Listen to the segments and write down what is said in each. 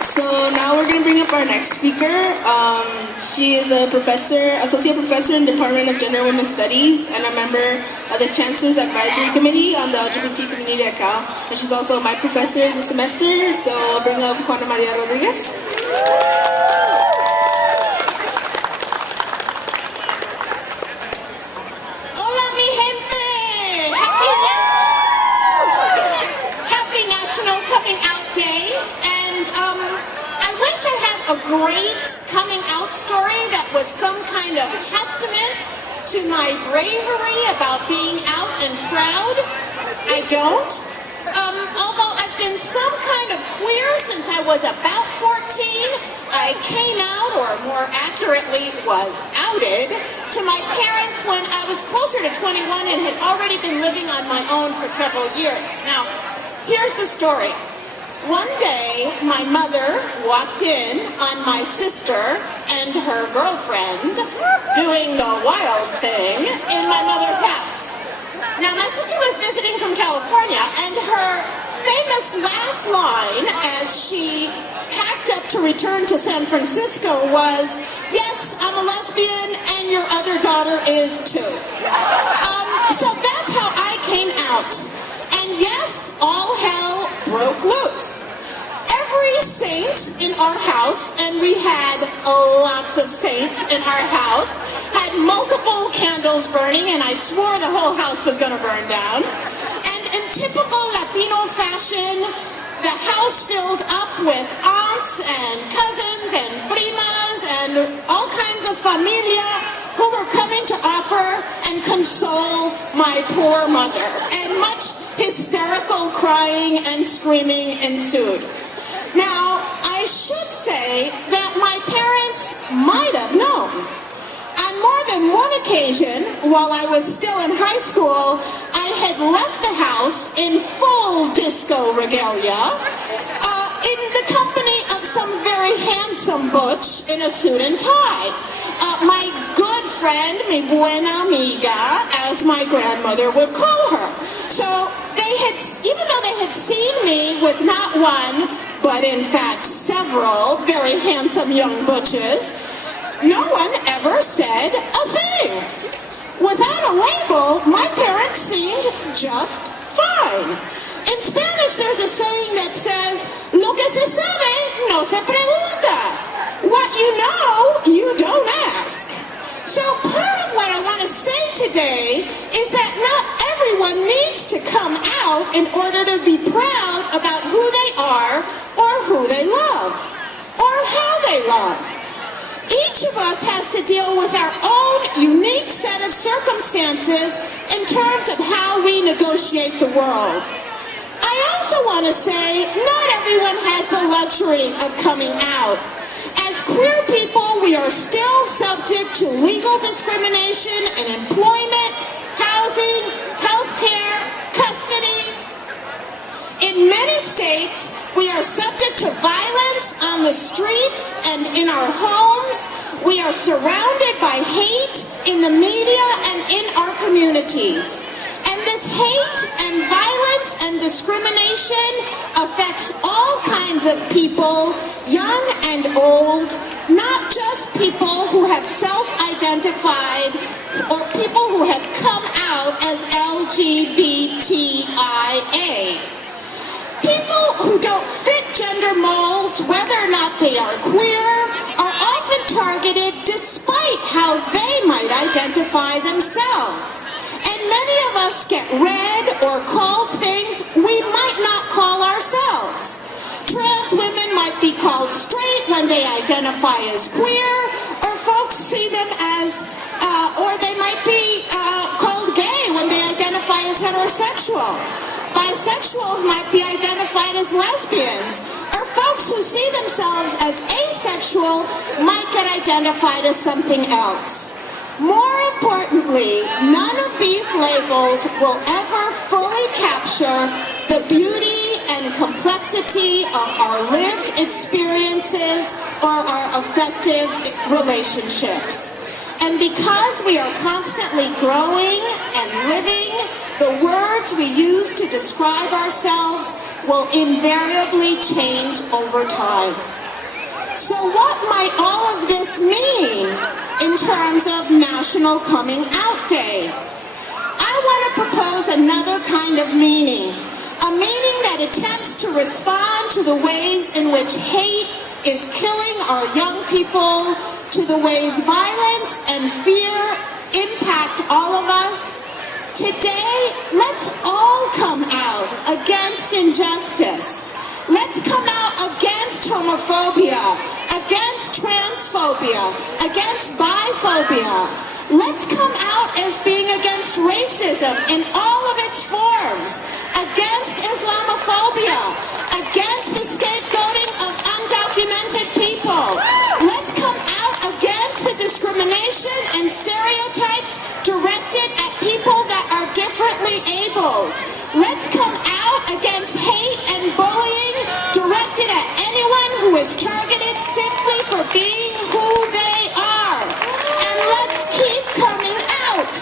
So now we're going to bring up our next speaker. She is a professor, associate professor in the Department of Gender and Women's Studies, and a member of the Chancellor's Advisory Committee on the LGBT community at Cal. And she's also my professor this semester. So I'll bring up Juana Maria Rodriguez. Hola, mi gente! Happy National Coming Out Day. And I wish I had a great coming out story that was some kind of testament to my bravery about being out and proud. I don't. Although I've been some kind of queer since I was about 14, I came out, or more accurately was outed, to my parents when I was closer to 21 and had already been living on my own for several years. Now, here's the story. One day, my mother walked in on my sister and her girlfriend doing the wild thing in my mother's house. Now, my sister was visiting from California, and her famous last line as she packed up to return to San Francisco was, "Yes, I'm a lesbian, and your other daughter is too." So that's how I came out. And yes, all hell broke loose. Every saint in our house, and we had lots of saints in our house, had multiple candles burning, and I swore the whole house was going to burn down. And in typical Latino fashion, the house filled up with aunts and cousins and primas and all kinds of familia who were coming to offer and console my poor mother. And much hysterical crying and screaming ensued. Now, I should say that my parents might have known. On more than one occasion, while I was still in high school, I had left the house in full disco regalia, in the company of some very handsome butch in a suit and tie. My good friend, mi buena amiga, as my grandmother would call her. So even though they had seen me with not one, but in fact several very handsome young butches, no one ever said a thing. Without a label, my parents seemed just fine. In Spanish, there's a saying that says, "Lo que se sabe, no se pregunta." What you know, you don't ask. So part of what I want to say today is that not everyone needs to come out in order to be proud about who they are or who they love or how they love. Each of us has to deal with our own unique set of circumstances in terms of how we negotiate the world. I also want to say not everyone has the luxury of coming out. As queer people, we are still subject to legal discrimination in employment, housing, healthcare, custody. In many states, we are subject to violence on the streets and in our homes. We are surrounded by hate in the media and in our communities. And this hate and violence and discrimination affects all kinds of people, young and old, not just people who have self-identified or people who have come out as LGBTIA. People who don't fit gender molds, whether or not they are queer, are often targeted despite how they might identify themselves. And many of us get read or called things we might not call ourselves. Trans women might be called straight when they identify as queer, or folks see them as, or they might be called gay when they identify as heterosexual. Bisexuals might be identified as lesbians, or folks who see themselves as asexual might get identified as something else. More importantly, none of these labels will ever fully capture the beauty and complexity of our lived experiences or our affective relationships. And because we are constantly growing and living, the words we use to describe ourselves will invariably change over time. So what might all of this mean in terms of National Coming Out Day? I want to propose another kind of meaning, a meaning that attempts to respond to the ways in which hate is killing our young people, to the ways violence and fear impact all of us. Today, let's all come out against injustice. Let's come out against homophobia, against transphobia, against biphobia. Let's come out as being against racism in all of its forms, against Islamophobia, against the scapegoating of undocumented people. Let's come out against the discrimination and stereotypes directed at people that are differently abled. Let's come out against hate and bullying directed at anyone who is targeted simply for being who they are. And let's keep coming out.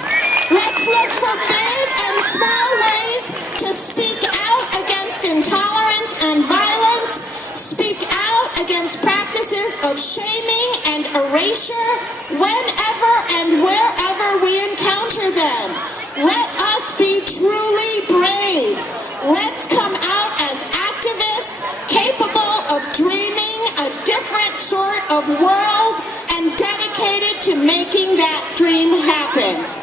Let's look for big and small ways to speak out against intolerance and violence, speak out against practices of shaming and erasure whenever and wherever we encounter them. Let us be truly brave. Let's come out as activists capable of dreaming a different sort of world and dedicated to making that dream happen.